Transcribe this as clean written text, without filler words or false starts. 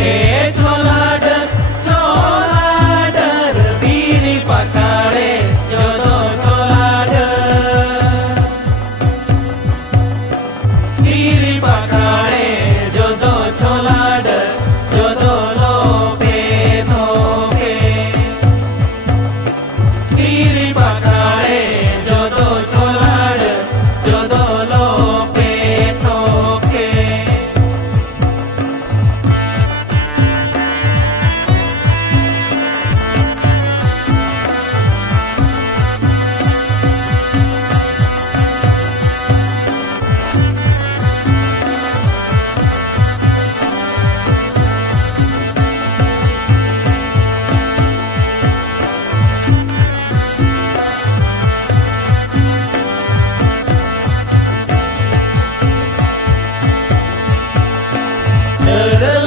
એ છોલાડર બીરી પકાડે જોતો છોલાડર બીરી પકાડે જોતો છોલાડર જોતો લોપે થોપે બીરી પકાડે જોતો છોલાડર જોતો લોપે થોપે da da